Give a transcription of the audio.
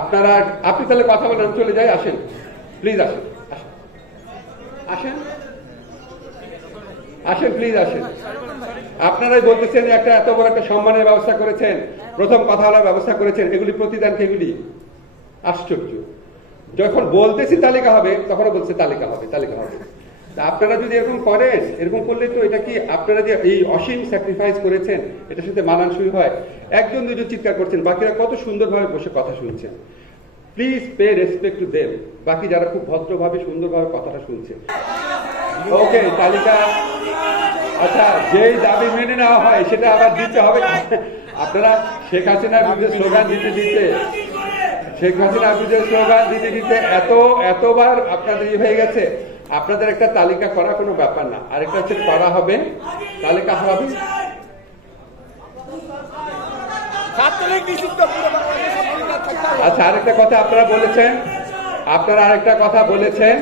আপনারা আপনি তাহলে কথা বলেন, আমি চলে যাই। আসেন প্লিজ, আসেন আসেন আসেন প্লিজ আসেন। আপনারাই বলতেছেন একটা এত বড় একটা সম্মানের ব্যবস্থা করেছেন, প্রথম কথা বলার ব্যবস্থা করেছেন, এগুলি প্রতিদান এগুলি আশ্চর্য। যখন বলতেছি তালিকা হবে তখনও বলছে তালিকা হবে তালিকা হবে। আপনারা যদি এরকম করেন, এরকম করলে তো এটা কি আপনারা যে এই অসীম স্যাক্রিফাইস করেছেন এটার সাথে মানানসই হয়? একজন দুজন চিৎকার করছেন, বাকিরা কত সুন্দরভাবে বসে কথা শুনছেন। Please pay respect to them, বাকি যারা খুব ভদ্রভাবে সুন্দরভাবে কথাটা শুনছে। ওকে, তালিকা আচ্ছা, যেই দাবি মেনে নেওয়া হয় সেটা আবার দিতে হবে। আপনারা শেখ হাসিনার বিরুদ্ধে স্লোগান দিতে দিতে শেখ হাসিনার বিরুদ্ধে স্লোগান দিতে দিতে এতবার আপনাদের হয়ে গেছে। আপনাদের একটা তালিকা করা কোনো ব্যাপার না, আরেকটা হচ্ছে করা হবে, তালিকা হবে। আচ্ছা, আরেকটা কথা আপনারা আরেকটা কথা বলেছেন